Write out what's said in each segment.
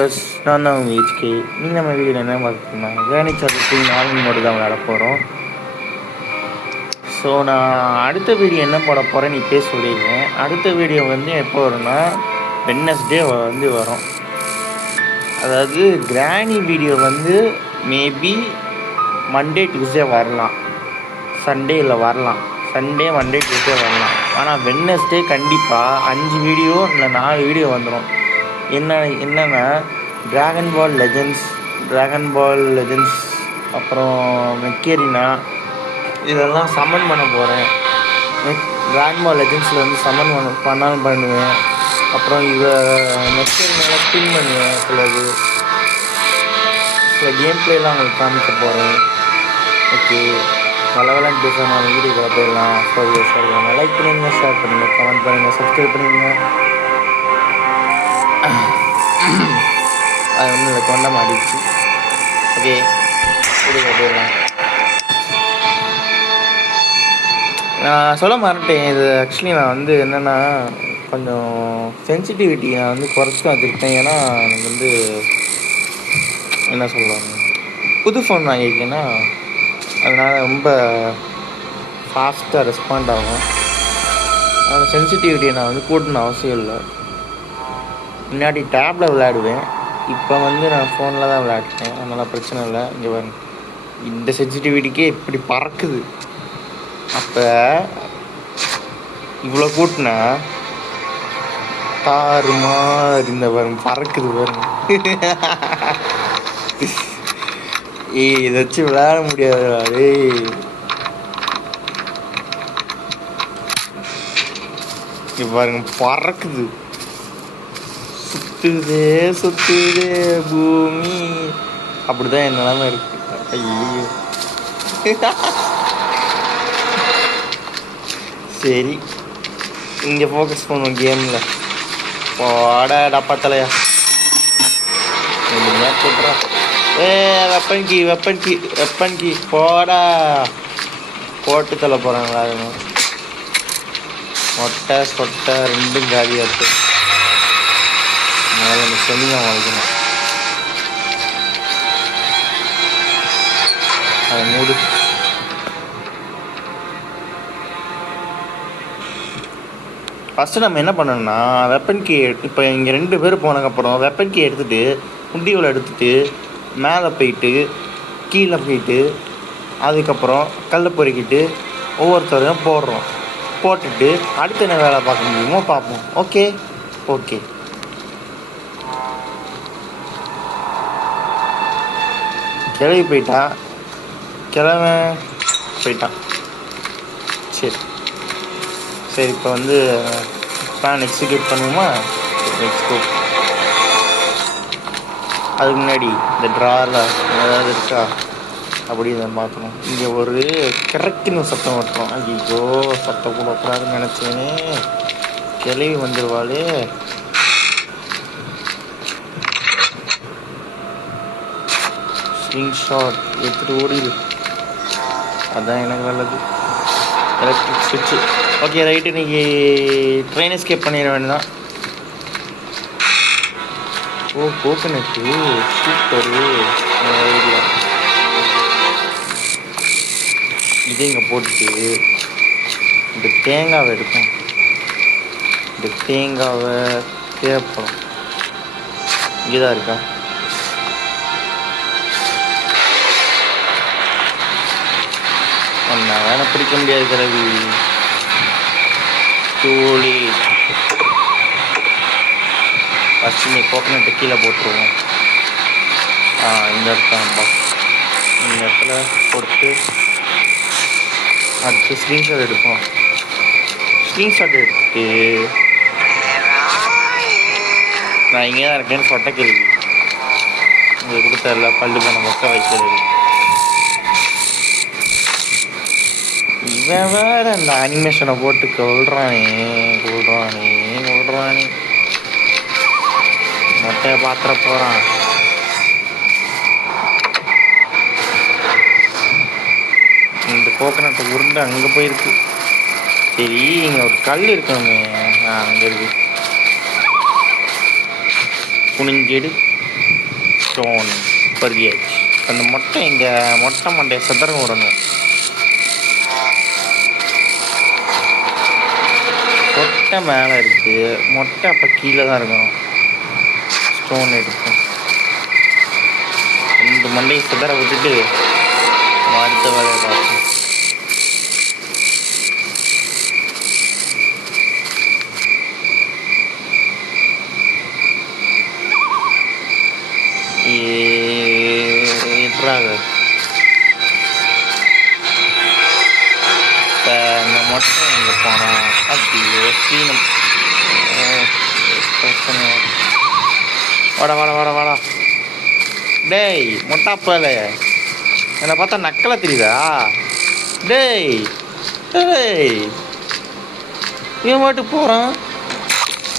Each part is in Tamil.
ப்ளஸ் நான் தான் உங்கள் ஹெச்கே. நீங்கள் நம்ம வீடியோவில் என்ன பார்த்தோம்னா வேனிச் சதுர்த்தி நார்மல் மோடு தான் விளையாட போகிறோம். ஸோ நான் அடுத்த வீடியோ என்ன போட போகிறேன்னு இப்போயே சொல்லியிருக்கேன். அடுத்த வீடியோ வந்து எப்போ வரும்னா வெட்னஸ்டே வந்து வரும். அதாவது கிராணி வீடியோ வந்து மேபி மண்டே டியூஸ்டே வரலாம், சண்டேயில் வரலாம், சண்டே மண்டே டியூஸ்டே வரலாம். ஆனால் வெட்னஸ்டே கண்டிப்பாக 5 வீடியோ இல்லை 4 வீடியோ வந்துடும். என்னென்னா ட்ராகன் பால் லெஜெண்ட்ஸ் அப்புறம் மெக்கேரினா இதெல்லாம் சம்மன் பண்ண போகிறேன். ட்ராகன் பால் லெஜெண்ட்ஸில் வந்து சம்மன் பண்ணுவேன். அப்புறம் இதை மெக்கேரினால ஸ்பின் பண்ணுவேன். சில கேம் பிளேலாம் உங்களுக்கு காமிக்க போகிறேன். ஓகே, வளவலன்னு பேச நான் வீடியோக்குள்ள போயிடலாம். சரி லைக் பண்ணுங்க, ஷேர் பண்ணுங்கள், கமெண்ட் பண்ணுங்கள், சப்ஸ்கிரைப் பண்ணுங்க. அது வந்து இந்த கொண்டை மாடிச்சு. ஓகே, வீடியோக்குள்ள போயிடலாம். நான் சொல்ல மாட்டேன், இது ஆக்சுவலி நான் வந்து என்னென்னா கொஞ்சம் சென்சிட்டிவிட்டி நான் வந்து குறைச்சி தான் வச்சுருக்கேன். ஏன்னா எனக்கு வந்து என்ன சொல்லுவாங்க, புது ஃபோன் வாங்கியிருக்கேன்னா அதனால் ரொம்ப ஃபாஸ்ட்டாக ரெஸ்பாண்ட் ஆகும். அதனால் சென்சிட்டிவிட்டியை நான் வந்து கூட்டணும் அவசியம் இல்லை. முன்னாடி டேப்பில் விளையாடுவேன், இப்போ வந்து நான் ஃபோனில் தான் விளையாடுறேன். அதனால் பிரச்சனை இல்லை. இங்கே பாருங்க, இந்த சென்சிட்டிவிட்டிக்கே இப்படி பறக்குது. அப்போ இவ்வளோ கூட்டினா தாறுமாறு இந்த பாருங்க பறக்குது பாருங்க. இதை வச்சு விளையாட முடியாதுடா டேய். இங்கே பாருங்க பறக்குது, சுத்துதே பூமி. அப்படிதான் என் நிலைமை இருக்கு. ஐயோ சரி, இங்கே ஃபோக்கஸ் பண்ணுவோம் கேமில். போடா டப்பா தலையா போட்டுறா. வெப்பன் கீ போடா. போட்டு தள்ள போகிறாங்களா? மொட்டை சொட்டை ரெண்டும் காலியாச்சு. அதனால் அந்த செமிங்க வளைக்கணும். அதை மூடு. ஃபஸ்ட்டு நம்ம என்ன பண்ணணும்னா வெப்பன் கீ, இப்போ இங்கே 2 பேர் போனதுக்கப்புறம் வெப்பன் கீ எடுத்துகிட்டு முடிவில் எடுத்துகிட்டு மேலே போயிட்டு கீழே போயிட்டு அதுக்கப்புறம் கல்லை பொறுக்கிட்டு ஒவ்வொருத்தரையும் போட்டுட்டு அடுத்து என்ன வேலை பார்க்க முடியுமோ பார்ப்போம். ஓகே கிளவி போயிட்டான். சரி இப்போ வந்து பிளான் எக்ஸிக்யூட் பண்ணுவோமா? எக்ஸிக்யூட். அதுக்கு முன்னாடி இந்த ட்ராவில் ஏதாவது இருக்கா அப்படி இதை பார்க்கணும். இங்கே ஒரு கிடக்குன்னு சத்தம் ஓட்டுறோம். ஐயோ, சத்தம் கூடக்கூடாதுன்னு நினச்சேனே. கிளவி வந்துடுவாளே. ஸ்விங் ஷாட் எடுத்துகிட்டு ஓடிடு, அதுதான் எனக்கு நல்லது. எலக்ட்ரிக் ஸ்விட்சு. ஓகே ரைட்டு, இன்றைக்கி ட்ரெயின் எஸ்கேப் பண்ணிட வேண்டியதான். Coconut super. இதை இங்கே போட்டுட்டு இந்த தேங்காவை எடுக்கும். இந்த தேங்காவை தேவைப்படும். இங்கே தான் இருக்கா? ஒன்றா வேணா பிடிக்க முடியாது கிளவி தோழி. ஃபஸ்ட்டு நீ கோகனட்டை கீழே போட்டுருவோம். இந்த இடத்துல போட்டு அடுத்து ஸ்க்ரீன்ஷாட் எடுப்போம். ஸ்க்ரீன்ஷாட் எடுத்துட்டு நான் இங்கே தான் இருக்கேன்னு சொட்ட கேள்வி உங்களுக்கு கொடுத்தல பல்லு போன மொக்க வைக்கிறது. இவன் வேற அந்த அனிமேஷனை போட்டு கொள்றானே. மொட்டையை பாத்திர போகிறான். இந்த கோகனட்டை உருண்டு அங்கே போயிருக்கு. சரி, இங்கே ஒரு கல் இருக்கணுமே. அங்கே இருக்கு. குனிஞ்செடு ஸ்டோன் பர்கியாச்சு. அந்த மொட்டை இங்கே மொட்டை மண்டையை சதுரம் விடணும். மொட்டை மேலே இருக்குது, மொட்டை அப்போ கீழே தான் இருக்கணும். ஸ்டோன் எடுக்கும். இந்த மண்டையை சதுர விட்டுட்டு அடுத்த வேலையை பார்ப்போம். எட்ராக இப்போ இந்த மொட்டை எங்கே போனோம்? அப்படியோ ஸ்க்ரீனும் பிரச்சனை. வாடா வாடா வாடா வாடா. டேய் மொட்டாப்பால என்னை பார்த்தா நக்கலை தெரியுதா? டேய் டேய் இவன் மாட்டுக்கு போகிறான்.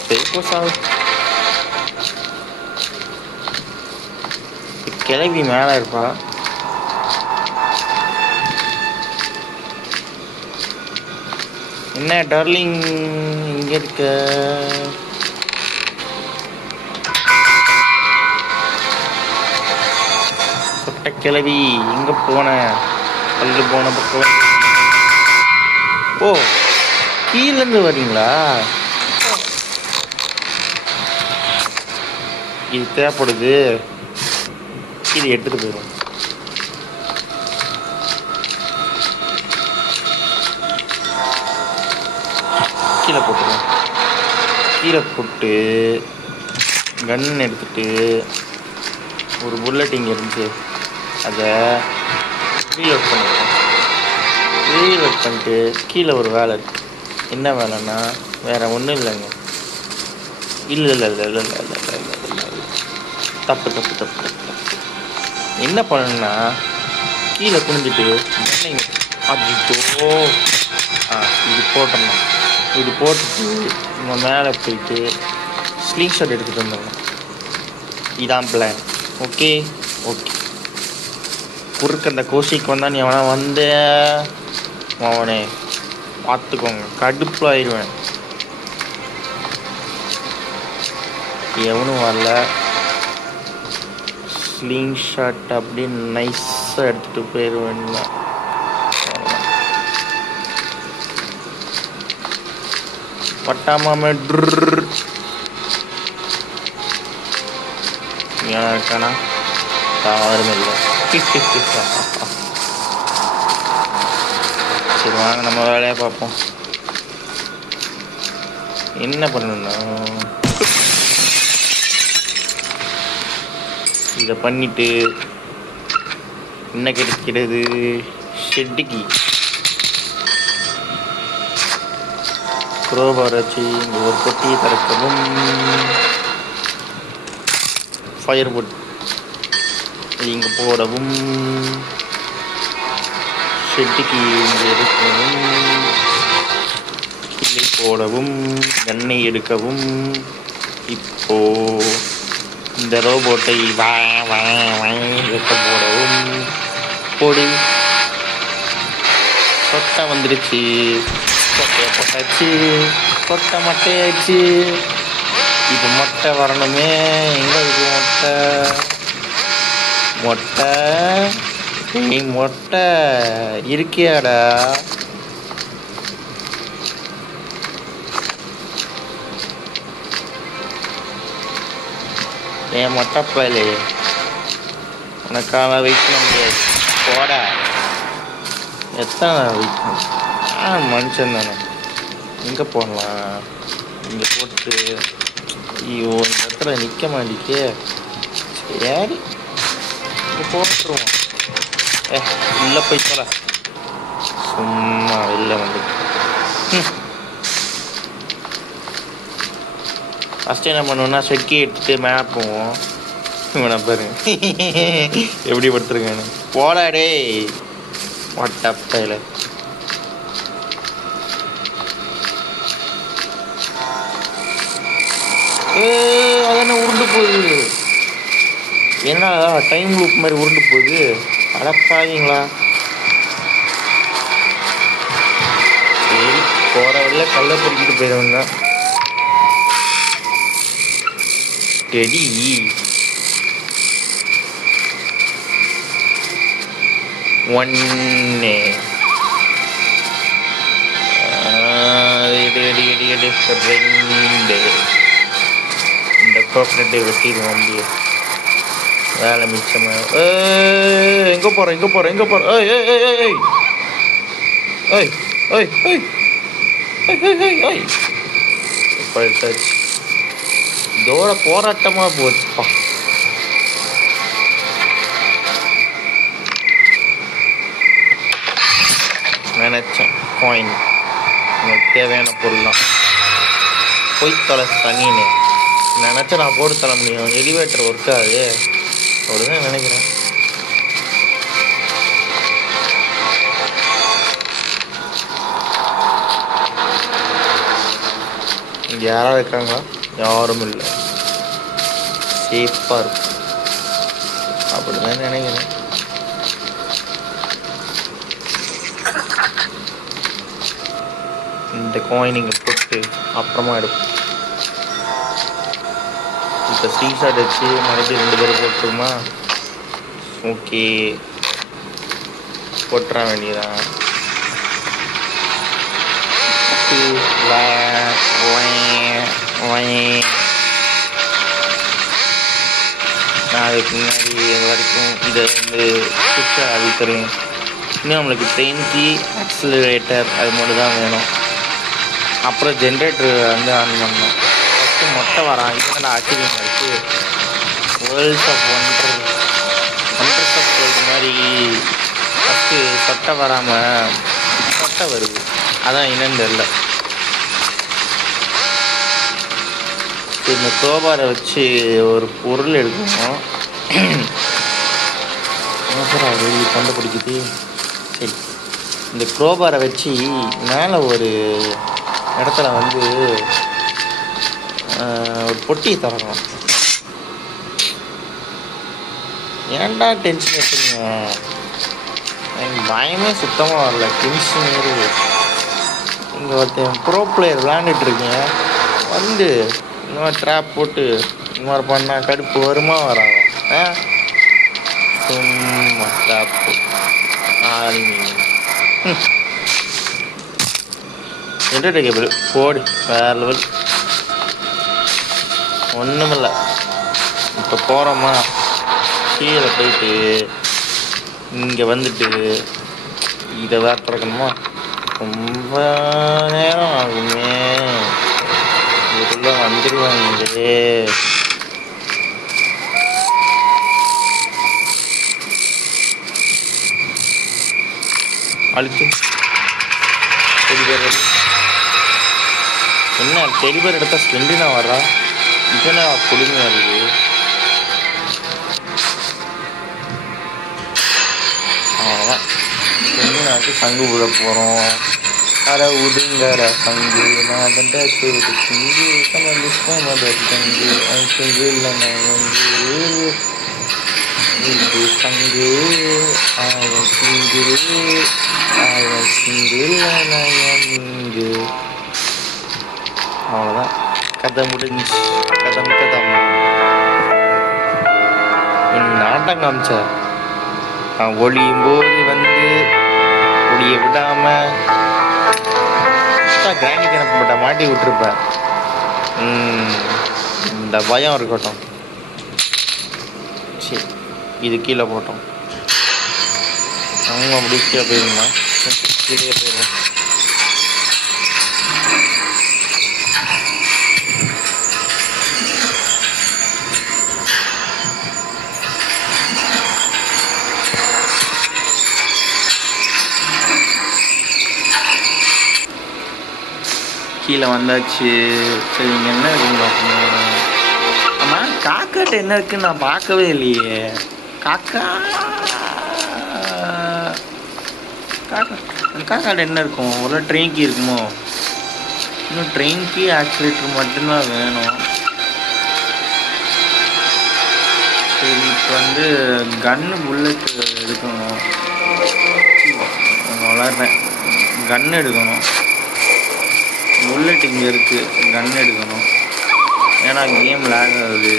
சரி போசாவு. கிளவி மேலே இருப்பா. என்ன டார்லிங் இங்கே இருக்க? சொட்ட கிளவி எங்கே போன? பல்லு போன பக்கம். ஓ கீழேருந்து வரீங்களா? இது தேவைப்படுது. இது எடுத்துகிட்டு போயிடும். கீழே போட்டுருவோம். கீழே போட்டு கன் எடுத்துட்டு ஒரு புல்லட் இங்கே இருந்துச்சு, அதை ரீலோட் பண்ணிடுவோம். ரீலோட் பண்ணிட்டு கீழே ஒரு வேலை இருக்குது. என்ன வேலைன்னா வேறு ஒன்றும் இல்லைங்க. இல்லை இல்லை இல்லை இல்லை இல்லை இல்லை இல்லை இல்லை இல்லை தப்பு தப்பு தப்பு தப்பு தப்பு. என்ன பண்ணணுன்னா கீழே குனிஞ்சிட்டு அஜித்தோ இது போட்டணும். இது போட்டுட்டு நம்ம மேலே போயிட்டு ஸ்லிங் ஷாட் எடுத்துகிட்டு வந்துடணும். இதான் பிளான். Okay okay. குறுக்க அந்த கோஷிக்கு வந்தால் நீ அவனை வந்து அவனே பார்த்துக்கோங்க, கடுப்பில் ஆயிடுவேன். எவனும் வரல. ஸ்லிங் ஷாட் அப்படின்னு நைஸாக எடுத்துகிட்டு போயிடுவேன். பட்டாமாமே இருக்கானா? யாரும் இல்லை. சரி வாங்க நம்ம வேலையை பார்ப்போம். என்ன பண்ணணும்னா இதை பண்ணிட்டு என்ன கிடைக்கிறது? ஷெட்டுக்கு குரோபார் வச்சு இங்கே ஒரு பொட்டியை திறக்கவும், ஃபயர்வுட் இங்கே போடவும், ஷெட்டுக்கு இங்கே எடுக்கவும், கீழே போடவும், எண்ணெய் எடுக்கவும். இப்போ இந்த ரோபோட்டை வெட்ட போடவும். போடு. கொட்டை வந்துடுச்சு. கொட்டையை போட்டாச்சு. கொட்டை மட்டையாச்சு. இப்போ மொட்டை வரணுமே. எங்கே இருக்கு மொட்டை? மொட்டை நீ மொட்டை இருக்கியாடா? என் மொட்டை பயலே, உனக்காக வெயிட் பண்ண முடியாது. போட எத்தனை வெயிட் பண்ண? மனுஷன் தானே. எங்கே போடலாம்? இங்கே போட்டு ஐயோ இந்த இடத்துல நிற்க மாட்டேக்கே. சரி இங்கே போட்டுருவோம். உள்ளே போய் போல சும்மா வெளில வந்து ஃபஸ்ட்டு என்ன பண்ணுவோன்னா செட்கி எடுத்துகிட்டு மேப் போவோம். இவனை பாருங்க எப்படி படுத்துருக்கானு. போடாடே மொட்டப்பையில். அதென்ன உருண்டு போகுது? என்ன டைம் லூப் மாதிரி உருண்டு போகுது? அடப்பாவீங்களா? சரி போகிற வழியில் கல்லை பொறுக்கிட்டு போயிடுவேங்க. டெடி ஒன்று ரெண்டு. இந்த கோகனட்டை வெட்டிடுவோம் அப்படியே, வேலை மிச்சமாக. எங்கே போகிற ஏய் ஏய் ஏய் ஏய் ஏய் ஏய் ஏய் ஏய் ஏய் இப்போ எடுத்தாச்சு. இதோட போராட்டமாக போச்சுப்பா. நினச்சேன் காயின் எனக்கு தேவையான பொருள்லாம் போய் தொலை தண்ணின்னு நினச்சா நான் போட்டு தர முடியும். எலிவேட்டர் ஒர்க் ஆகுது அப்படிதான் நினைக்கிறேன். இங்கே யாராவது இருக்காங்களா? யாரும் இல்லை. சேஃபாக இருக்கும் அப்படிதான் நினைக்கிறேன். இந்த காயின் இங்கே போட்டு அப்புறமா எடுப்போம். இப்போ ஸ்க்ரீன்ஷாட் வச்சு மறுபடியும் 2 பேர் போட்டுருமா? ஓகே, போட்டுற வேண்டியதான். நான் அதுக்கு முன்னாடி வரைக்கும் இதை வந்து சுவிட்சை அழுத்துறேன். இன்னும் நம்மளுக்கு ட்ரெயின் கீ, ஆக்சிலரேட்டர் அது மட்டும் தான் வேணும். அப்புறம் ஜென்ரேட்டர் வந்து ஆன் பண்ணணும். ஃபஸ்ட்டு மொட்டை வரான். இப்போ நான் ஆச்சரியம் இருக்குது. Worlds of wonders of world மாதிரி ஃபஸ்ட்டு சொட்டை வராமல் சொட்டை வருது. அதான் என்னன்னு தெரில. இந்த குரோபாரை வச்சு ஒரு பொருள் எடுக்கணும். வெளியே கண்டுபிடிக்குது. சரி, இந்த குரோபாரை வச்சு மேலே ஒரு இடத்துல வந்து ஒரு பொட்டியை திறக்கணும். ஏன்டா டென்ஷன் எடுத்துங்க? எனக்கு பயமே சுத்தமாக வரல. டென்ஷன் ஏறுது. இங்கே ஒருத்தன் ப்ரோ பிளேயர் விளையாண்டுட்ருக்கேன். வந்து இன்னொரு ட்ராப் போட்டு இன்னொரு பண்ணால் கடுப்பு வருமா வராங்க? சும்மா ட்ராப்பு ஜென்ரேட்டர் கேபிள் போடு. வேறு லெவல். ஒன்றுமில்லை. இப்போ போகிறோமா, கீழே போயிட்டு இங்கே வந்துட்டு இதை வேறு திறக்கணுமா? ரொம்ப நேரம் ஆகுமே. இதுக்குள்ளே வந்துடுவாங்களே. அழுத்து. டெலிபர் என்ன? டெலிபர் எடுத்தால் ஸ்பெண்டினா வர்றா. இதுனா கொடுமையாக இருக்குது. அவ்வளோதான். ஸ்பெண்டினாவுக்கு சங்கு விட போகிறோம். அட உடுங்கற சங்கு நான் வந்து சங்கு கலந்து சங்கு சங்கு இல்லை நான் வந்து இது சங்கு அவன் சிங்கு அவன் சிங்கு இல்லை நான் இங்கு. அவ்வளோதான், கதை முடிஞ்சு. கதம் நாட்டம் காமிச்ச நான் ஒளியும் போது வந்து ஒளிய விடாம கிராண்டி கணப்பட்ட மாட்டி விட்டுருப்பேன். இந்த பயம் இருக்கட்டும். சரி, இது கீழே போட்டோம். அவங்க அப்படி கீழே போயிருந்தோம். கீழே போயிடும். கீழே வந்தாச்சு. சரி, இங்கே என்ன இருக்குன்னு பார்க்கணும். ஆமாம், காக்காட்ட என்ன இருக்குன்னு நான் பார்க்கவே இல்லையே. காக்காட்ட என்ன இருக்கும்? ஒரு ட்ரெயின் கீ இருக்குமோ? இன்னும் ட்ரெயின் கீ ஆக்சிலேட்டர் மட்டும்தான் வேணும். சரி, இப்போ வந்து கன்னு புல்லட் எடுக்கணும். வளர்றேன். கன்று எடுக்கணும். புல்லட் இங்கே இருக்குது. கன் எடுக்கணும். ஏன்னா கேம் லேக் ஆகுது.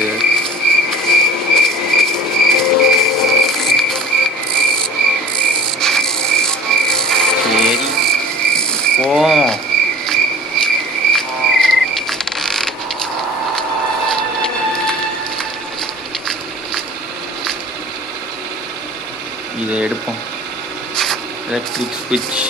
இதை எடுப்போம். எலக்ட்ரிக் ஸ்விட்ச்.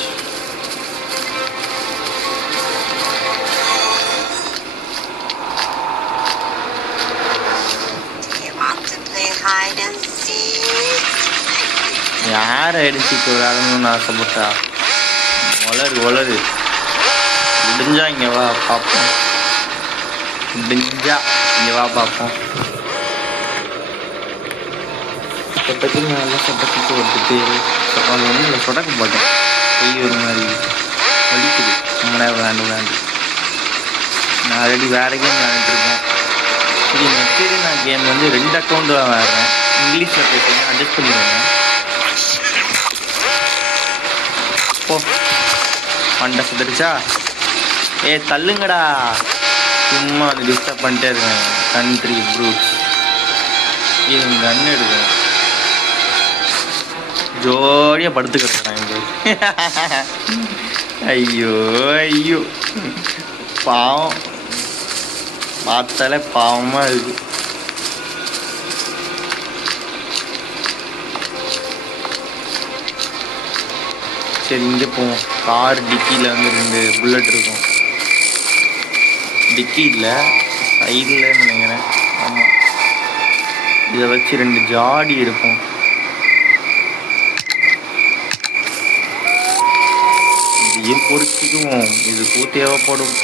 யார் அடிச்சுக்கு விளையாடணும்னு ஆசைப்பட்டா? வளரு முடிஞ்சா இங்கே வா பார்ப்போம். முடிஞ்சா இங்கே வா பார்ப்போம். சொட்டக்கு நல்லா சொட்டக்கு வந்துட்டு அது ஒன்றும் இல்லை, சொடக்கு போட்டேன். கை ஒரு மாதிரி வலிக்குது. ரொம்ப நேரம் விளையாண்டு நான் ஆல்ரெடி வேறு கேம் விளையாண்டுருக்கேன். சரி நெக்ஸ்ட் நான் கேம் வந்து 2 அக்கௌண்ட் தான் விளையாடுறேன். இங்கிலீஷில் பேசுகிறேன், அட்ஜஸ்ட் பண்ணிடுவேன். ஓ மண்டை சுதரிச்சா? தள்ளுங்கடா, சும்மா அது டிஸ்டர்ப் பண்ணிட்டே இருக்கேன். Country fruits. இது கன்று எடுக்கிறேன், ஜோடியாக படுத்துக்கிறேன் இங்கே. ஐயோ பாவம், பார்த்தாலே பாவமாக இருக்கு. சரி இங்கே போவோம். கார் டிக்கியில் வந்து 2 புல்லட் இருக்கும். டிக்கி இல்லை, சைடில் நினைக்கிறேன். ஆமாம், இதை வச்சு 2 ஜாடி எடுப்போம். இதையும் பொறுத்துக்குவோம், இதுக்கும் தேவைப்படும்.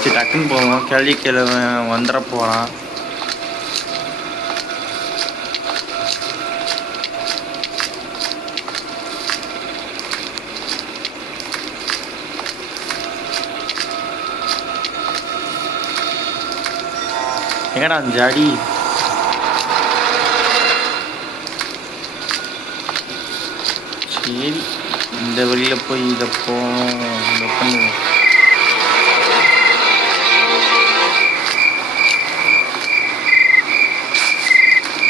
சரி டக்குன்னு போவோம். கேள்வி வந்துட போகிறான். எங்கடா அந்த ஜாடி? சரி இந்த வழியில் போய் இதை பண்ணுவோம்.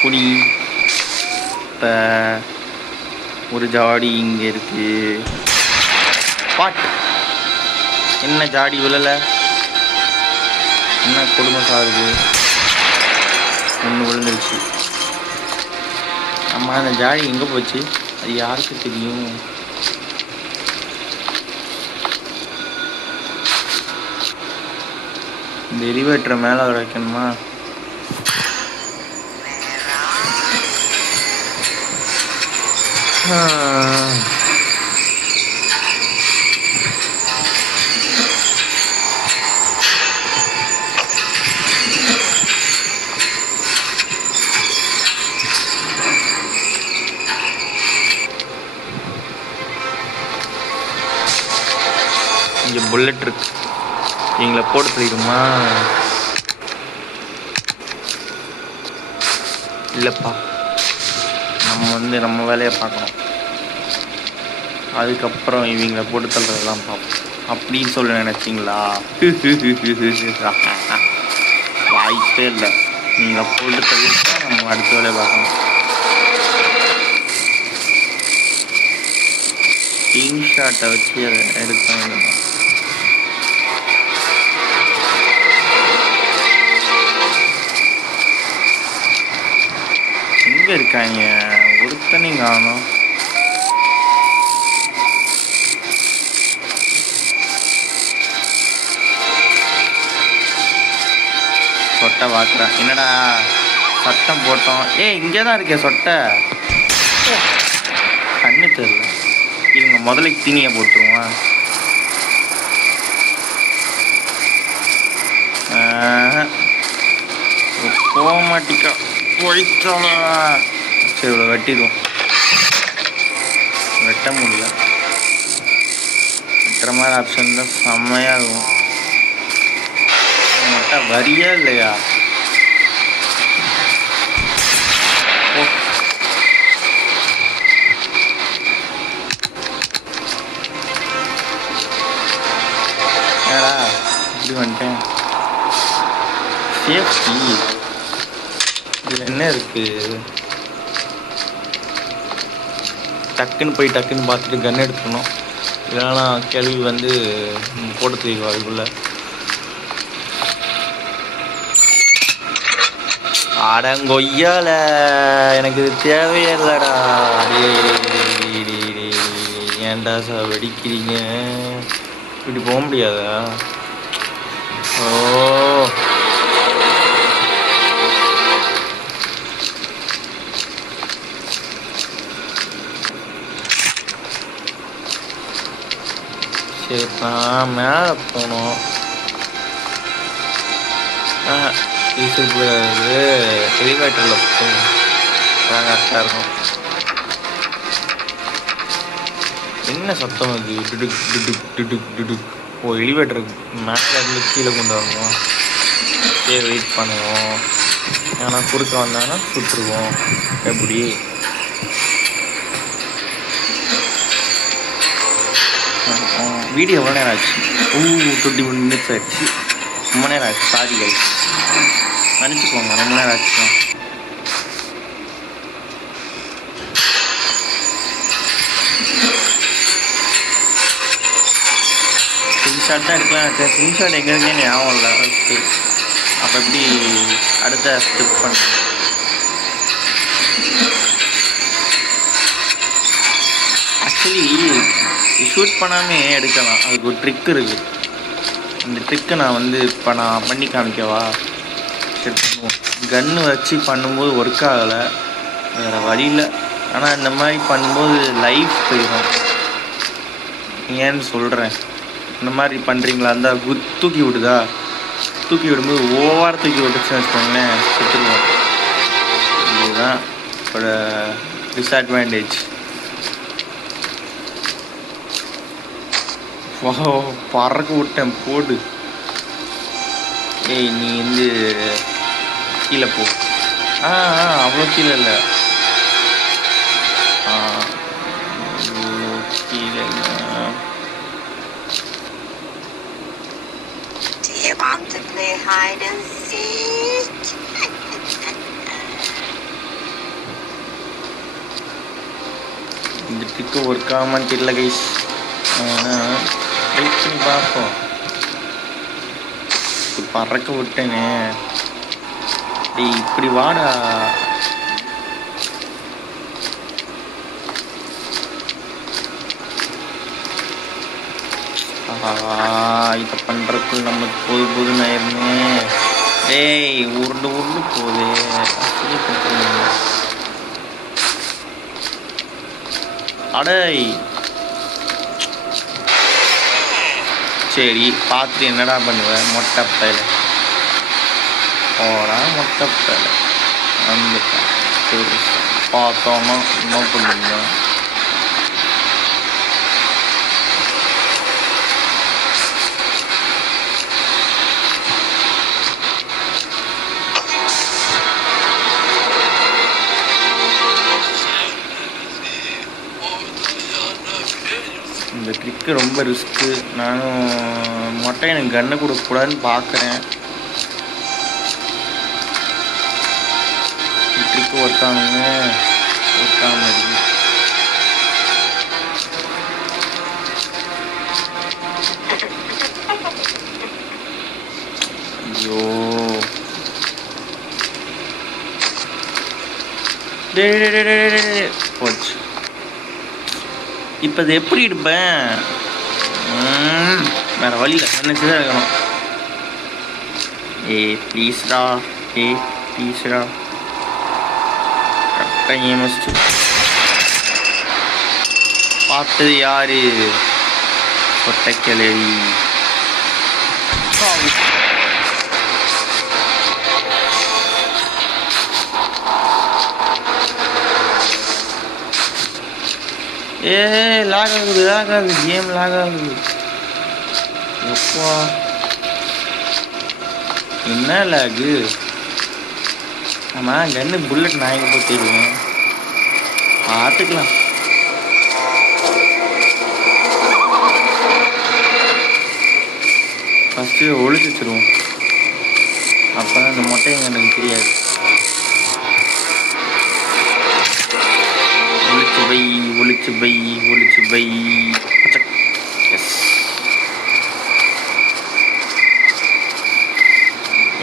குடி. இப்போ ஒரு ஜாடி இங்கே இருக்கு. பாட் என்ன ஜாடி விழலை? என்ன கொடுமை சாருது? ஒன்று விழுந்துருச்சு. அம்மா அந்த ஜாடி எங்கே போச்சு? அது யாருக்கு தெரியும்? இந்த எலிவேட்டரை மேலே வைக்கணுமா? இங்கே புல்லட் இருக்கு, எங்களை போட்டு போயிடுமா? இல்லைப்பா, நம்ம வேலையை பார்க்கணும். அதுக்கப்புறம் இவங்களை போட்டு தள்ளுறதெல்லாம் பார்ப்போம் அப்படின்னு சொல்ல நினச்சிங்களா? வாய்ப்பே இல்லை. நீங்கள் போட்டு தள்ளிட்டா நம்ம அடுத்த வேலையை பார்க்கணும். கிங் ஷாட்டை வச்சு அதை எடுக்க வேண்டியது. எங்கே இருக்காங்க? ஒருத்தனையும் காணோம். சொட்டை பார்க்குறேன். என்னடா சத்தம் போட்டோம்? இங்கே தான் இருக்கே சொட்டை. கண்ணு தெரியல. இதுங்க முதல்ல தீனியை போட்டுருவான். போக மாட்டிக்கா, போயிட்டோம். சரி இவ்வளோ வெட்டிடுவோம். வெட்ட முடியல. வெட்டுற மாதிரி ஆப்ஷன் தான் செம்மையாக இருக்கும். மொட்டை வரியா இல்லையா? ஏடா இப்படி வந்துட்டேன். சேஃப்டி இதில் என்ன இருக்குது? டக்குன்னு போய் டக்குன்னு பார்த்துட்டு கன் எடுத்துக்கணும். இல்லைனா கேள்வி வந்து போட்டு தெரியும். அதுக்குள்ளே அடங்கொய்யால எனக்கு இது தேவையே இல்லைடா. ஏன்டா சார் வெடிக்கிறீங்க? இப்படி போக முடியாதா? ஓ சரி, நான் மேலே போகணும். ஹெலிகாப்டரில் போகணும், கரெக்டாக இருக்கும். என்ன சத்தம் அது? டிடுக் டிடுக் டிடுக் டிடுக். ஓ, எலிவேட்டருக்கு மேலே இருந்து கீழே கொண்டு வரணும். சரி, வெயிட் பண்ணுவோம். ஏன்னா குறுக்க வந்தாங்கன்னா சுட்டுருவோம். எப்படி? வீடியோ எவ்வளோ நேரம் ஆச்சு? 21 மினிட்ஸ் ஆச்சு. ரொம்ப நேரம் ஆச்சு. சாரி கைஸ், மன்னிச்சுக்கோங்க, ரொம்ப நேரம் ஆச்சு. ஸ்க்ரீன்ஷாட் தான் எடுக்கலாம் நினச்சேன். ஸ்க்ரீன்ஷாட் எங்கே இருக்கே ஞாபகம் இல்லை ஃபஸ்ட்டு. அப்போ எப்படி அடுத்த ஸ்டெப் பண்ண? ஆக்சுவலி ஷூட் பண்ணாமே எடுக்கலாம், அதுக்கு ஒரு ட்ரிக் இருக்குது. இந்த ட்ரிக்கை நான் வந்து இப்போ நான் பண்ணி காமிக்கவா? சரி பண்ணுவோம். கன்று வச்சு பண்ணும்போது ஒர்க் ஆகலை, வேறு வழியில். ஆனால் இந்த மாதிரி பண்ணும்போது லைஃப் போயிடும். ஏன்னு சொல்கிறேன். இந்த மாதிரி பண்ணுறீங்களா இருந்தால் தூக்கி விடுதா? தூக்கி விடும்போது ஓவர் தூக்கி விட்டுச்சுன்னு வச்சுக்கோங்களேன், சுற்றுருவோம். இதுதான் ஒரு டிஸ்அட்வான்டேஜ். பறக்க விட்டேன் போடு. ஏய், நீ வந்து கீழே போ. அவ்வளோ கீழே இல்லை, கீழே. இந்த ட்ரிக்கு ஒர்க் ஆகாமன்னு தெரியல கைஸ். ட்ரை பண்ணி பார்ப்போம். பறக்க விட்டேனே. டேய், இப்படி வாடா. இதை பண்ணுறதுக்குள் நமக்கு போதுன்னு ஆயிருமே. டேய், உருண்டு போதே. அடை, சரி பார்த்துட்டு என்னடா பண்ணுவேன்? மொட்டை பையில போடா, மொட்டை பையில வந்துட்டேன். சரி, பார்த்தோன்னா என்ன பண்ணுங்க? இந்த ட்ரிக்கு ரொம்ப ரிஸ்க்கு. நானும் மொட்டை எனக்கு கன்று கொடுக்கக்கூடாதுன்னு பார்க்குறேன். ட்ரிக்கு ஒர்க் ஆகுங்க, ஒர்க் ஆக மாட்டேங்குது. ஐயோ, போச்சு. இப்போ இது எப்படி எடுப்பேன்? வேறு வழியில் நினச்சி தான் இருக்கணும். ப்ளீஸ்டா, ப்ளீஸ்டா. கரெக்டாக ஏமஸ்ட்டு பார்த்தது யாரு? சொட்டை கிளவி. லாக் ஆகுது, கேம் லாக் ஆகுது. எப்பா என்ன லாகு? ஆமாம், கன்று புல்லட் நான் எங்கே போய் தேடுவேன்? பார்த்துக்கலாம். ஃபஸ்ட்டு ஒழிச்சு வச்சுருவோம், அப்போ தான் இந்த மொட்டை எனக்கு தெரியாது. ஒளிச்சு பை. எஸ்,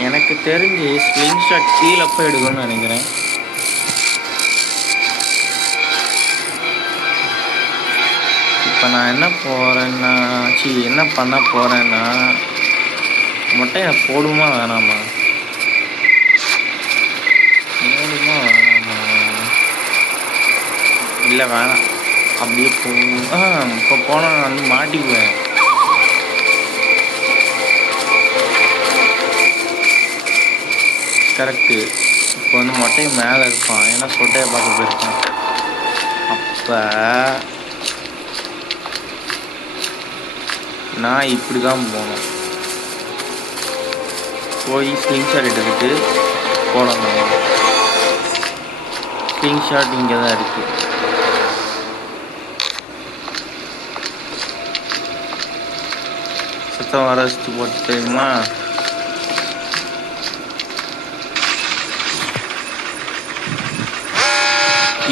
எனக்கு எனக்கு தெரிஞ்சு ஸ்லிங் ஷாட் கீழே போய் எடுக்கணும்னு நினைக்கிறேன். இப்போ நான் என்ன போகிறேன்னா என்ன பண்ண போகிறேன்னா மொட்டையை போடுமா வேணாமா இல்லை வேணாம் அப்படியே இப்போ போனால் நான் வந்து மாட்டிக்குவேன். கரெக்டு. இப்போ வந்து மொட்டையை மேலே இருப்பான், ஏன்னா சொட்டையை பார்க்க போயிருக்கான். அப்போ நான் இப்படி தான் போகணும். போய் ஸ்லிங் ஷாட் எடுத்துக்கிட்டு போடணும். ஸ்லிங் ஷாட் இங்கே தான் இருக்குது. சத்தம் வர வச்சு போட்டு தெரியுமா?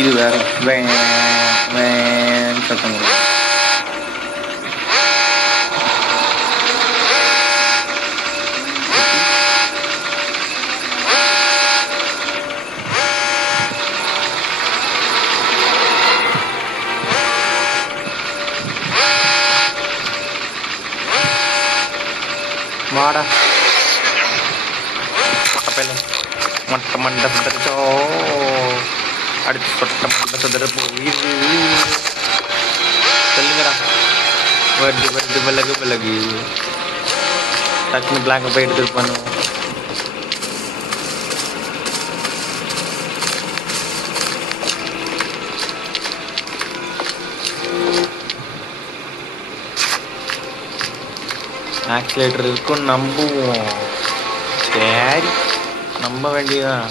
இது வேற சத்தம் வரும். வாடா மொட்டை மண்டை சதச்சோ அடுத்து சொட்ட மண்டை சதுர போயிது. சொல்லுங்கடா. வருது விலகு டக்குன்னு பிளாக்கை போய் எடுத்துட்டு பண்ணுவோம். ஆக்சிலேட்டர் இருக்கும் நம்புவோம். சரி நம்ப வேண்டியதான்.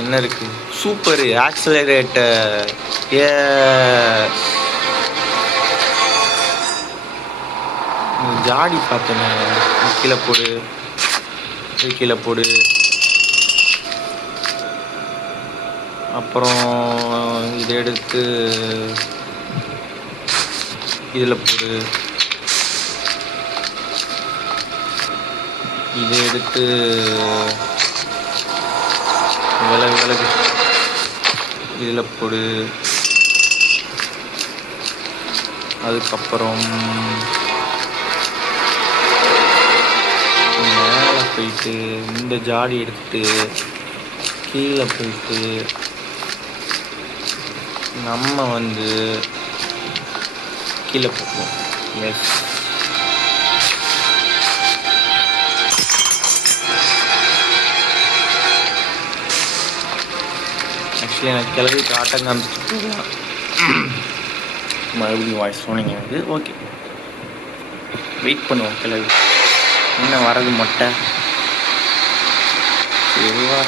என்ன இருக்கு? Super accelerator. ஜாடி பார்த்தேன். கீழே போடு. அப்புறம் இதை எடுத்து இதில் போடு. இதை எடுத்து விலகு இதில் போடு. அதுக்கப்புறம் மேலே போயிட்டு இந்த ஜாடி எடுத்துட்டு கீழே போயிட்டு நம்ம வந்து கீழே போவோம். எஸ் ஆக்சுவலி எனக்கு கிளவி ஆட்டம் காமிச்சிட்டு மறுபடியும் வாய்ஸ் சொன்னீங்க வந்து ஓகே வெயிட் பண்ணுவோம். கிளவி என்ன வரது மொட்டை சரிவா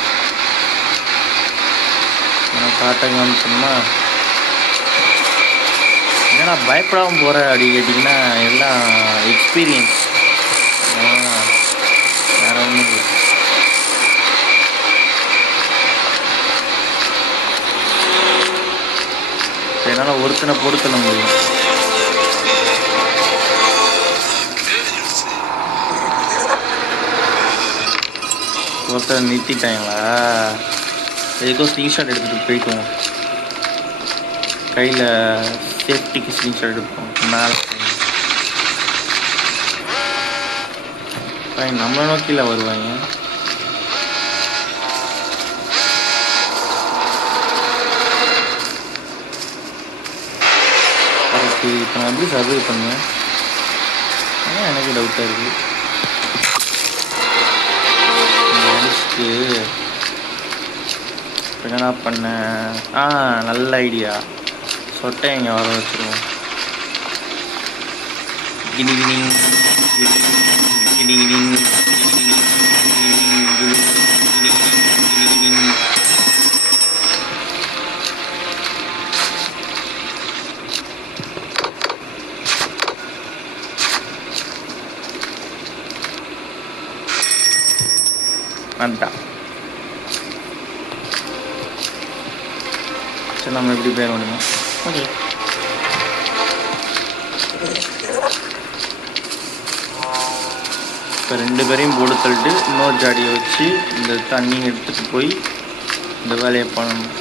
எனக்கு ஆட்டம் காமிச்சோம்னா என்னடா பயப்படாமல் போகிற அப்படி கேட்டிங்கன்னா எல்லாம் எக்ஸ்பீரியன்ஸ். வேற ஒன்றும் இல்லை. என்னால் ஒருத்தனை பொறுத்தல முடியும். ஒருத்தர் நிறுத்திட்டாங்களா? எதுக்கோ ஸ்க்ரீன்ஷாட் எடுத்துகிட்டு போய்க்குவோம். கையில் சேஃப்டிக்கு ஸ்க்ரீன்ஷாட் எடுப்போம். மேலே நம்மளை நோக்கியில் வருவாங்க. கரெக்டு. இப்போ நான் எப்படி சர்வை பண்ணுவேன்? ஆனால் எனக்கு டவுட்டாக இருக்குது. முடிச்சுட்டு என்னடா பண்ணேன்? நல்ல ஐடியா. சொட்டை இங்கே வர வச்சுருவோம். அதான் சரி நம்ம எப்படி போயிட முடியுமா? ஓகே. இப்போ 2 பேரையும் போட்டு தள்ளிட்டு இன்னொரு ஜாடியை வச்சு இந்த தண்ணி எடுத்துகிட்டு போய் இந்த வேலையை பண்ணணும்.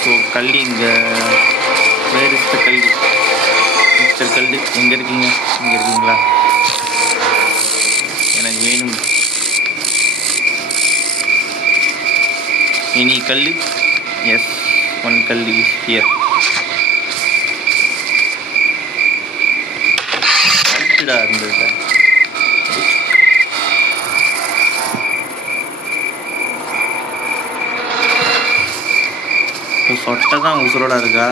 ஸோ கல்வி இங்கே வேர் இஸ் த கல்வி? மிஸ்டர் கல்வி எங்கே இருக்கீங்க? இங்கே இருக்கீங்களா? எனக்கு வேணும். எனி கல்வி? எஸ், ஒன் கல்வி இஸ் ஹியர். கல்விடா இருந்தது. சொட்டை தான் உசுரோட இருக்கா.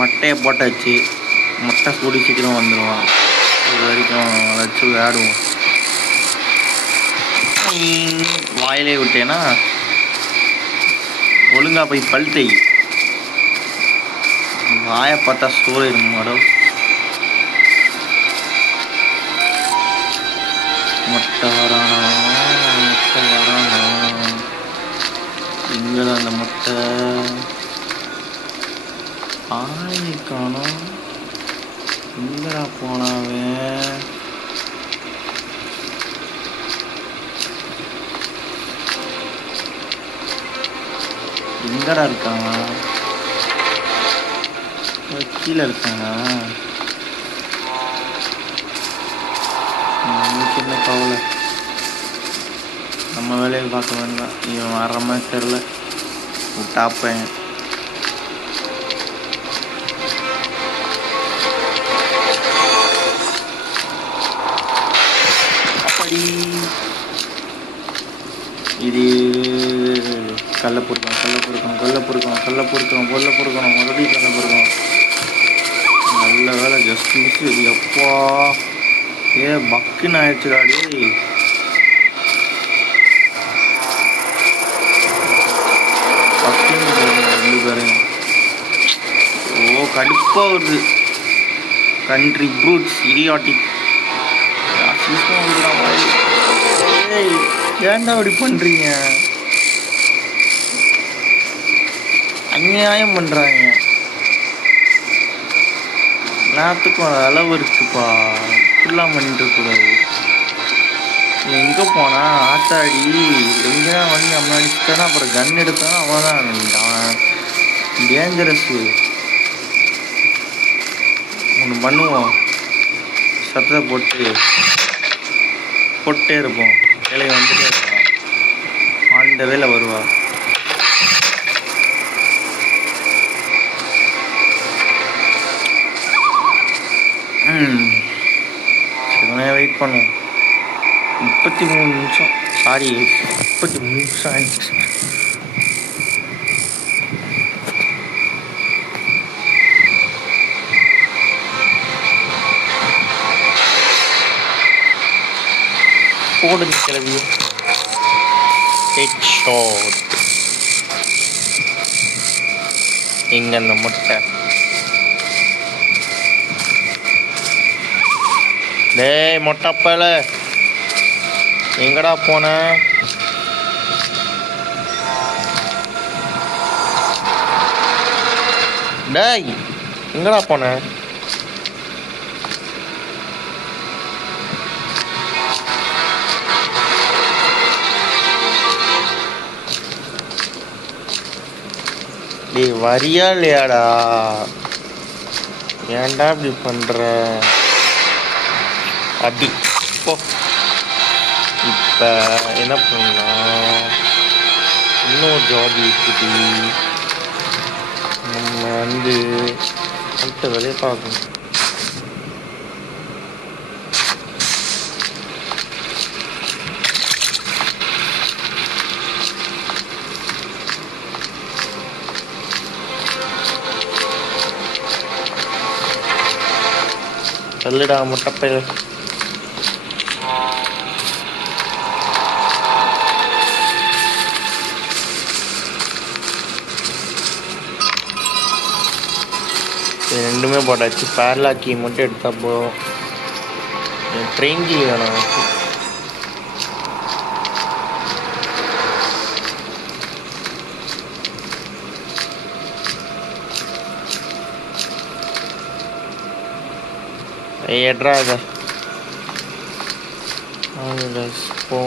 மட்டையை போட்டாச்சு. மட்டை கூடி சீக்கிரம் வந்துடுவான். இது வரைக்கும் வச்சு விளையாடுவோம். வாயிலே விட்டேன்னா ஒழுங்கா போய் பல் தேய். வாயை பார்த்தா சோறிடும் மேடம். மொட்டை வரானா எங்கடா அந்த முட்டை? ஆளை காணோம். எங்கடா போனாவே? எங்கடா இருக்காங்க? கீழே இருக்காங்க. நமக்கு என்ன கவலை? நம்ம வேலையை பார்க்க வேண்டாம். இவன் வர மாதிரி தெரில. விட்டாப்பேன். அப்படி இது கல்லை பொறுக்கணும், கல்லை பொறுக்கணும், கொல்லை பொறுக்கணும், கல்லை பொறுக்கணும், கொல்லை பொறுக்கணும், மறுபடியும் கல்லை பொறுக்கணும். நல்ல வேலை ஜஸ்ட் மிஸ். எப்பா பக்குன்னு ஆயிடுச்சுடாடி. பக்குன்னு 2 பேரையும். ஓ கடுப்பாக வருது. Country fruits idiotic. ஏன்டா அப்படி பண்ணுறீங்க? அநியாயம் பண்ணுறாங்க. எல்லாத்துக்கும் அளவு இருக்குப்பா. இப்படிலாம் பண்ணிட்டுருக்கூடாது. எங்கே போனால் ஆத்தாடி எங்கேயா வந்து நம்ம அடிச்சுட்டானா அப்புறம் கன் எடுத்தானா அவன் தான் டேஞ்சரஸ்ஸு. ஒன்று பண்ணுவோம். சத்தத்தை போட்டே இருப்போம். வேலையை வந்துட்டே இருப்பான். ஆண்ட வேலை வருவா. சரி வெயிட் பண்ணுவோம். 33 நிமிஷம். சாரி 33 நிமிஷம் ஆயிடுச்சு. போடுங்க கிளவி. Head shot. எங்க அந்த முட்டை? டேய் மொட்டப்பல எங்கடா போன? டேய் எங்கடா போன? டேய் வரியா இல்லையாடா? ஏன்டா இப்படி பண்ற? அடி போ. இப்போ என்ன பண்ணலாம்? இன்னொரு ஜாப் இருக்குது. நம்ம வந்து அடுத்த வேலையை பார்க்கணும். தள்ளுடா முட்டப்பையில. ரெண்டுமே போட்டாச்சு. பேர்லாக் கீ மட்டும் எடுத்தா போதும். ட்ரெயின் கீ வேணும். ஏட்ரா இதை போ.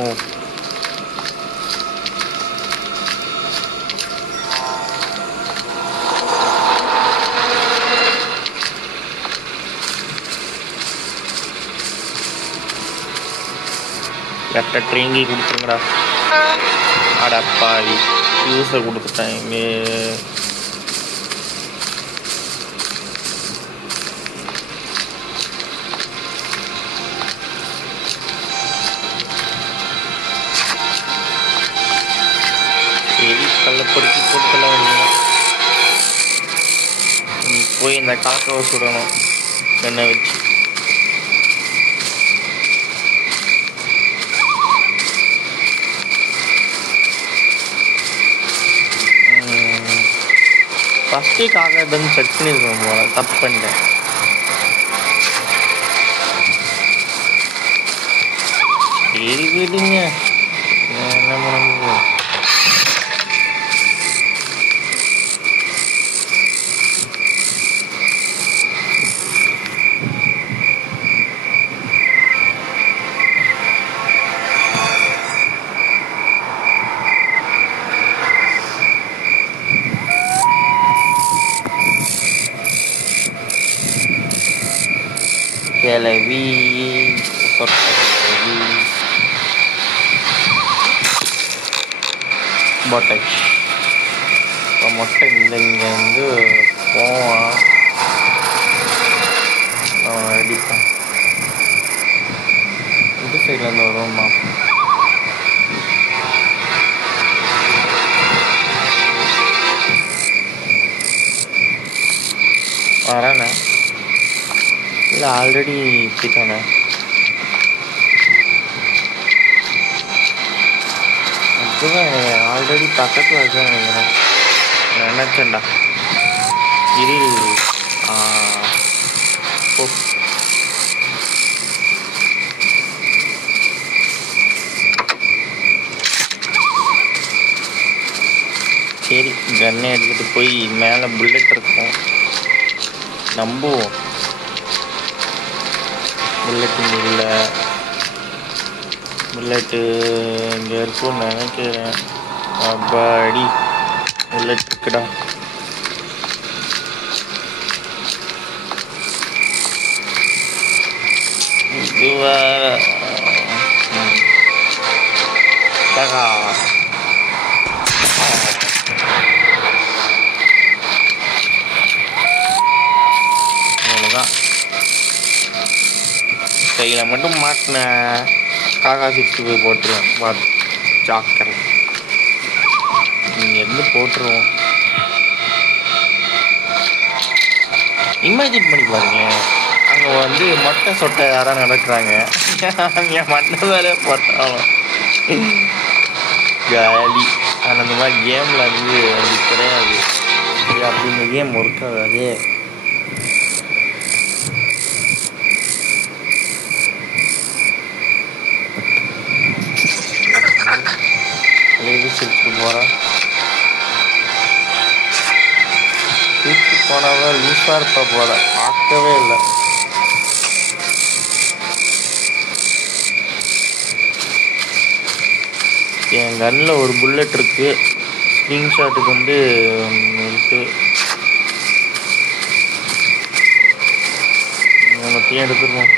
கரெக்டாக ட்ரெயின்கி கொடுத்துருங்கடா. அடப்பாவி யூஸை கொடுத்துட்டேன் இங்கே. சரி கள்ளப்படுத்தி கொடுக்கல வேண்டியதான். போய் இந்த காக்காவை சுடணும் எண்ணெய் வச்சு. ஃபஸ்ட்டே காக்கா வந்து செக் பண்ணியிருக்கணும் போல, தப்பு பண்ணிட்டேன். சரி விடுங்க, என்ன பண்ண முடியும். கிளவி சொற்கிழவி மொட்டை. இப்போ மொட்டை இங்கே வந்து போவான், அடிப்பான். இந்த சைட்லேருந்து வருவோம்மா. வரேண்ணே. இல்லை ஆல்ரெடி போயிட்டானே. அதுதான் ஆல்ரெடி பக்கத்தில் இருக்கான்னு நினைக்கிறேன். நினச்சேன்டா. இரு போ. சரி கன்னை எடுத்துகிட்டு போய் மேலே புல்லட் இருக்கும் நம்புவோம். புல்லட்டு இல்லை, புல்லட்டு இங்கே இருக்கும்னு நினைக்கிறேன். அப்பாடி புல்லட் இருக்குடா. இதுவா அவ்வளோதான். கையில் மட்டும் மாட்டின காக்கா 65 போட்டுருவேன். பார்த்து ஜாக்கிரதை, இங்கேருந்து போட்டுருவோம். இமேஜின் பண்ணி பாருங்களேன், அங்கே வந்து மொட்டை சொட்டை யாராவது நடக்கிறாங்க, அங்கே மட்டை வேலையே போட்டாலும் காலி. ஆனால் அந்த மாதிரி கேமில் வந்து அது கிடையாது. சரி அப்படிங்க கேம் ஒர்க் ஆகாது. சிரிச்சு போகிறேன். தூக்கி போனவன் லூஸாக இருப்பா போல, பார்க்கவே இல்லை. என் கன்னில் ஒரு புல்லட் இருக்குது. ஸ்க்ரீன்ஷாட்டுக்கு வந்து இருக்குது. மொத்தையும் எடுத்துருவோம்.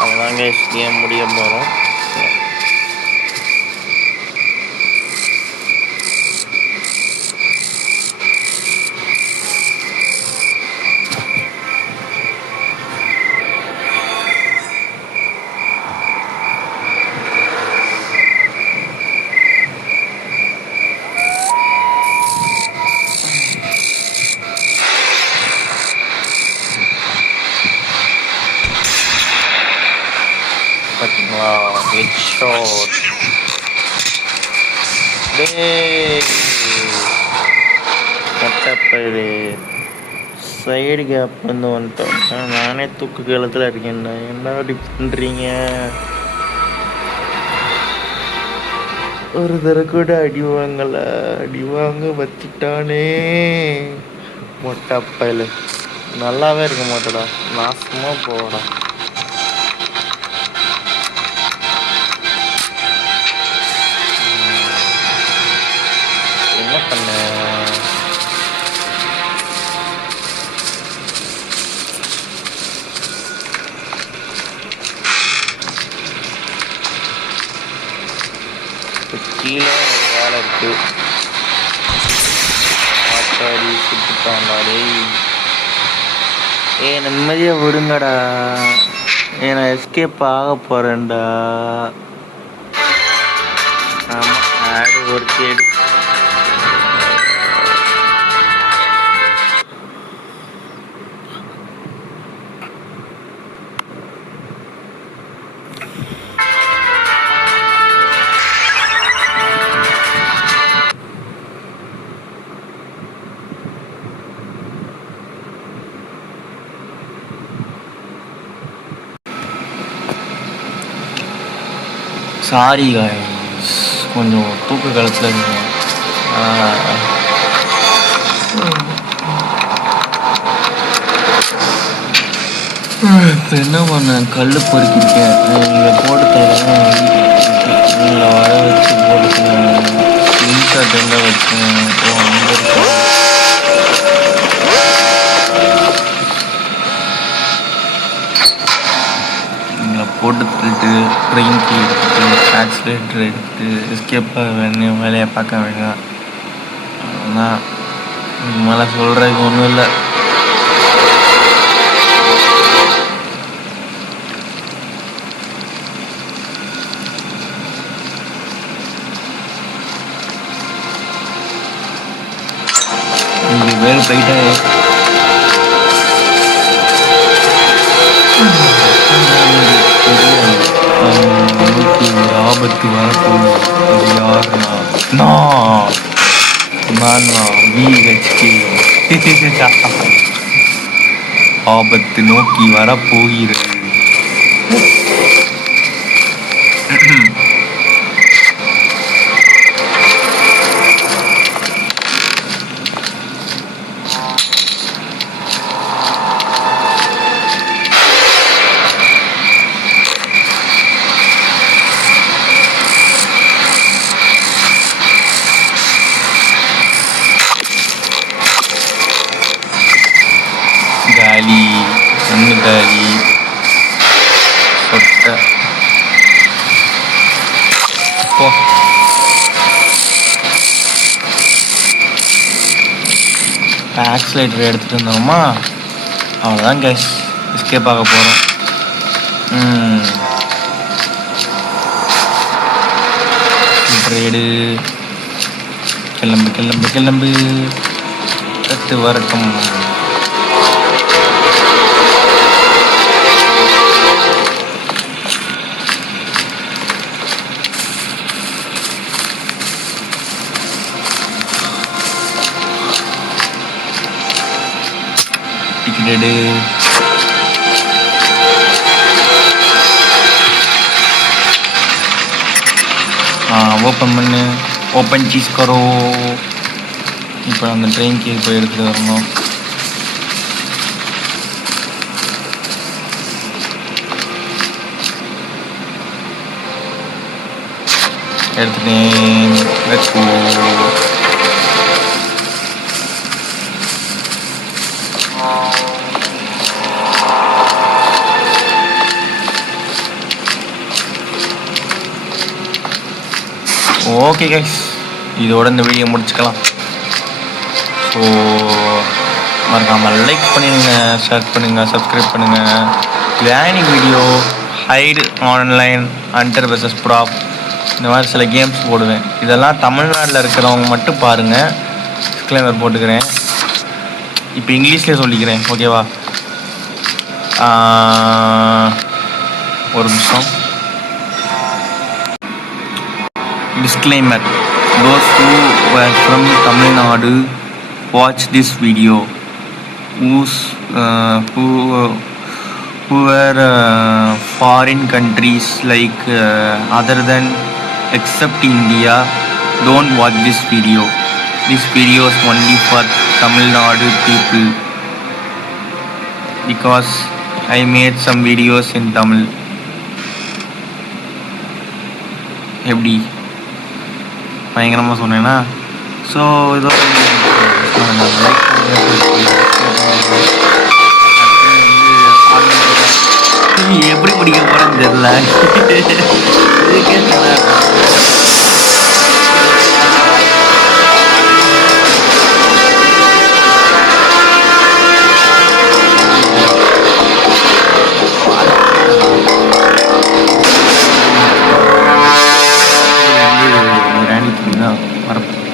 அவ்வளோதாங்க, கேம் முடிய போகிறோம். பார்த்தீங்களா, ஹெட் ஷாட். மொட்டைப்பயிறு சைடு கேப் வந்து வந்துட்டோம். நானே தூக்கு காலத்தில் இருக்கேன்டா, என்ன அப்படி பண்ணுறீங்க? ஒரு தடவை கூட அடி வாங்கல, அடி வாங்க வச்சுட்டானே மொட்டப்பையில். நல்லாவே இருக்க மாட்டேடா, நாசமாக போடா. என்ன பண்ண? கீழே வேலை இருக்கு. ஆத்தாடி சுட்டுட்டான்டா டேய். நிம்மதியாக விடுங்கடா, நான் எஸ்கேப் ஆக போகிறேன்டா. ஆமாம், ஆடு ஒரு கேடு. சாரி காய்ஸ், கொஞ்சம் தூக்க காலத்தில் இருக்கேன். இப்போ என்ன பண்ணேன், கல் பொறுக்கிருக்கேன். இங்கே போட்டு தரேன், இதில் வர வச்சு போட்டுக்கிறேன். இன்ஷாட் எங்கே வச்சேன்? ஓ, அங்கே இருக்கேன். போட்டு தள்ளிட்டு ட்ரெயின் கீ எடுத்துட்டு ஆக்சிலேட்டர் எடுத்து எஸ்கேப்பாக வேணும், வேலையை பார்க்க வேண்டாம். ஆனால் மேலே சொல்கிறதுக்கு ஒன்றும் இல்லை. இங்கே வேலை போயிட்டே ஒரு ஆபத்து வரப்போகுது. அது யாருன்னா நான் VHK. ஆபத்து நோக்கி வரப்போகிறது. காலி ஒன்று காலி சொட்ட போ. ஆக்சிலேட்டர் எடுத்துகிட்டு இருந்தோமா, அவ்வளோதான் கேஸ், எஸ்கேப் ஆக போகிறோம். எடு, கிளம்பு கிளம்பு கிளம்பு, கட்டு வரட்டும். டிக்கெட் ஓப்பன் பண்ணு, ஓப்பன் சீஸ் கரோ. இப்போ அந்த ட்ரெயின்க்கு போய் எடுத்துகிட்டு வரணும். எடுத்துட்டேன். Let's go. ஓகே கைஸ், இதோட இந்த வீடியோ முடிச்சுக்கலாம். ஸோ மறக்காமல் லைக் பண்ணிடுங்க, ஷேர் பண்ணுங்கள், சப்ஸ்கிரைப் பண்ணுங்கள். Granny video, hide online, hunter versus prop, இந்த மாதிரி சில கேம்ஸ் போடுவேன். இதெல்லாம் தமிழ்நாட்டில் இருக்கிறவங்க மட்டும் பாருங்கள். டிஸ்க்ளைமர் போட்டுக்கிறேன், இப்போ இங்கிலீஷ்லேயே சொல்லிக்கிறேன், ஓகேவா? ஒரு நிமிஷம். Disclaimer: those who were from Tamil Nadu watch this video. Who were foreign countries like other than except India, don't watch this video. This video is only for Tamil Nadu people because I made some videos in Tamil. எப்படி பயங்கரமாக சொன்னேன்னா ஸோ இதோ எப்படி முடிக்க போகிறேன்னு தெரியல. இதுக்கே வரப்போ